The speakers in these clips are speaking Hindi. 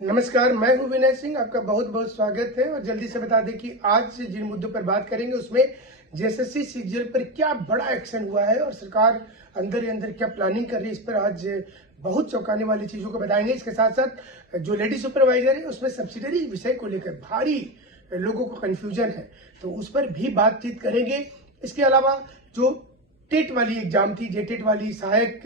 नमस्कार, मैं हूं विनय सिंह। आपका बहुत बहुत स्वागत है। और जल्दी से बता दें कि आज जिन मुद्दों पर बात करेंगे उसमें जेएसएससी सीजीएल पर क्या बड़ा एक्शन हुआ है और सरकार अंदर ही अंदर क्या प्लानिंग कर रही है, इस पर आज बहुत चौंकाने वाली चीजों को बताएंगे। इसके साथ साथ जो लेडी सुपरवाइजर है उसमें सब्सिडरी विषय को लेकर भारी लोगों को कंफ्यूजन है, तो उस पर भी बातचीत करेंगे। इसके अलावा जो टेट वाली एग्जाम थी, जेटेट वाली सहायक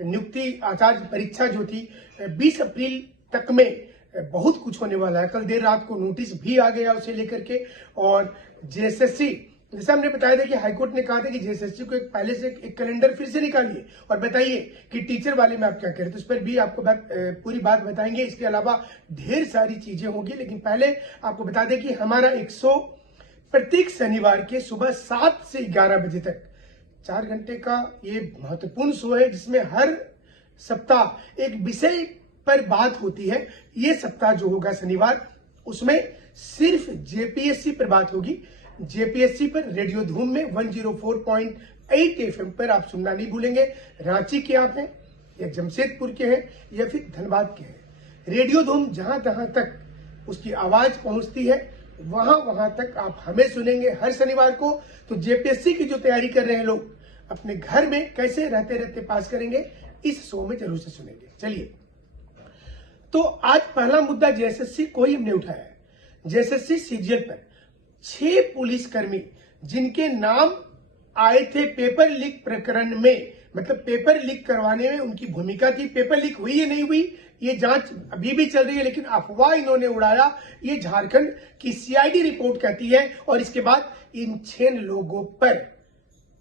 नियुक्ति आचार्य परीक्षा जो थी 20 अप्रैल तक में बहुत कुछ होने वाला है। कल देर रात को नोटिस भी आ गया उसे लेकर के। और जेएसएससी, जैसे हमने बताया था कि हाईकोर्ट ने कहा था कि जेएसएससी को पहले से एक कैलेंडर फिर से निकालिए और बताइए कि टीचर वाले में आप क्या करें, तो इस पर भी आपको पूरी बात बताएंगे। इसके अलावा ढेर सारी चीजें होंगी, लेकिन पहले आपको बता दें कि हमारा 100 प्रत्येक शनिवार के सुबह 7 से 11 बजे तक 4 घंटे का ये महत्वपूर्ण शो है, जिसमें हर सप्ताह एक विषय पर बात होती है। ये सप्ताह जो होगा शनिवार, उसमें सिर्फ जेपीएससी पर बात होगी। जेपीएससी पर रेडियो धूम में 104.8 एफएम पर आप सुनना नहीं भूलेंगे। रांची के आप हैं या जमशेदपुर के हैं या फिर धनबाद के हैं, रेडियो धूम जहां जहां तक उसकी आवाज पहुंचती है वहां तक आप हमें सुनेंगे हर शनिवार को। तो जेपीएससी की जो तैयारी कर रहे हैं लोग, अपने घर में कैसे रहते रहते पास करेंगे, इस शो में जरूर से सुनेंगे। चलिए, तो आज पहला मुद्दा जेएसएससी को ही हमने उठाया है। जेएसएससी सीजीएल पर 6 पुलिसकर्मी जिनके नाम आए थे पेपर लीक प्रकरण में, मतलब पेपर लीक करवाने में उनकी भूमिका थी। पेपर लीक हुई या नहीं हुई, ये जांच अभी भी चल रही है, लेकिन अफवाह इन्होंने उड़ाया, ये झारखंड की सीआईडी रिपोर्ट कहती है। और इसके बाद इन 6 लोगों पर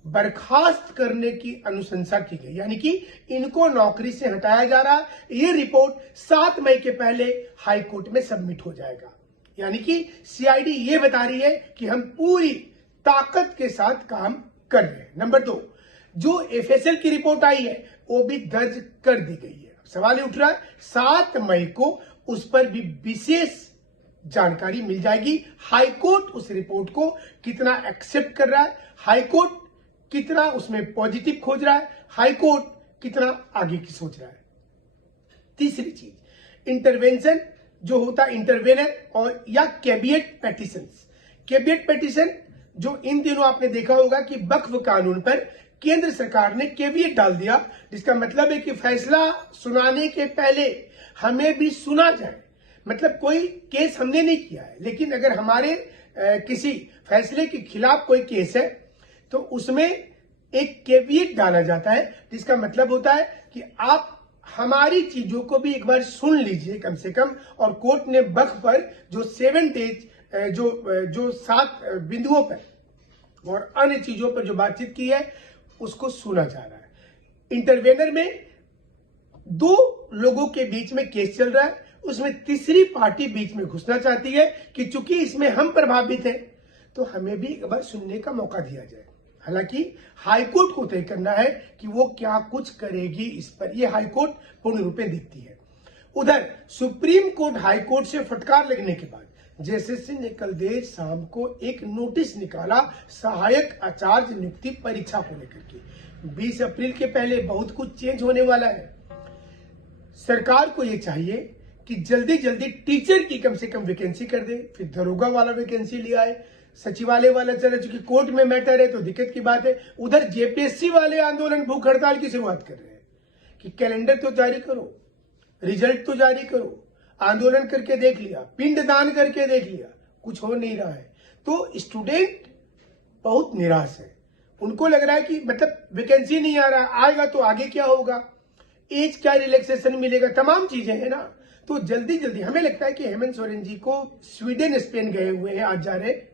बर्खास्त करने की अनुशंसा की गई, यानी कि इनको नौकरी से हटाया जा रहा है। ये रिपोर्ट 7 मई के पहले हाईकोर्ट में सबमिट हो जाएगा, यानी कि सीआईडी ये बता रही है कि हम पूरी ताकत के साथ काम कर रहे हैं। नंबर 2, जो एफएसएल की रिपोर्ट आई है वो भी दर्ज कर दी गई है। सवाल ये उठ रहा है 7 मई को उस पर भी विशेष जानकारी मिल जाएगी। हाईकोर्ट उस रिपोर्ट को कितना एक्सेप्ट कर रहा है, हाईकोर्ट कितना उसमें पॉजिटिव खोज रहा है, हाईकोर्ट कितना आगे की सोच रहा है। तीसरी चीज, इंटरवेंशन जो होता है, इंटरवेनर और या कैबिनेट पेटिशंस। कैबिनेट पेटिशन जो इन दिनों आपने देखा होगा कि वक्फ कानून पर केंद्र सरकार ने कैबिनेट डाल दिया, जिसका मतलब है कि फैसला सुनाने के पहले हमें भी सुना जाए। मतलब कोई केस हमने नहीं किया है, लेकिन अगर हमारे किसी फैसले के खिलाफ कोई केस है तो उसमें एक कैविएट डाला जाता है, जिसका मतलब होता है कि आप हमारी चीजों को भी एक बार सुन लीजिए कम से कम। और कोर्ट ने वक्फ पर जो 7 डेज जो 7 बिंदुओं पर और अन्य चीजों पर जो बातचीत की है उसको सुना जा रहा है। इंटरवेनर में 2 लोगों के बीच में केस चल रहा है, उसमें तीसरी पार्टी बीच में घुसना चाहती है कि चूंकि इसमें हम प्रभावित हैं तो हमें भी एक बार सुनने का मौका दिया जाए। हालांकि हाईकोर्ट को तय करना है कि वो क्या कुछ करेगी इस पर, यह हाईकोर्ट पूर्ण रूप में देखती है। उधर सुप्रीम कोर्ट हाईकोर्ट से फटकार लगने के बाद जेएसएससी ने कल देर शाम को एक नोटिस निकाला सहायक आचार्य नियुक्ति परीक्षा को लेकर के। 20 अप्रैल के पहले बहुत कुछ चेंज होने वाला है। सरकार को यह चाहिए कि जल्दी जल्दी टीचर की कम से कम वैकेंसी कर दे, फिर दरोगा वाला वैकेंसी ले आए, सचिवालय वाला चले, चूंकि कोर्ट में मैटर है तो दिक्कत की बात है। उधर जेपीएससी वाले आंदोलन भूख हड़ताल की शुरुआत कर रहे हैं कि कैलेंडर तो जारी करो, रिजल्ट तो जारी करो। आंदोलन करके देख लिया, पिंडदान करके देख लिया, कुछ हो नहीं रहा है। तो स्टूडेंट बहुत निराश है, उनको लग रहा है कि मतलब वैकेंसी नहीं आ रहा, आएगा तो आगे क्या होगा, एज क्या रिलैक्सेशन मिलेगा, तमाम चीजें हैं ना। तो जल्दी जल्दी हमें लगता है कि हेमंत सोरेन जी को स्वीडन स्पेन गए हुए हैं, आज जा रहे हैं,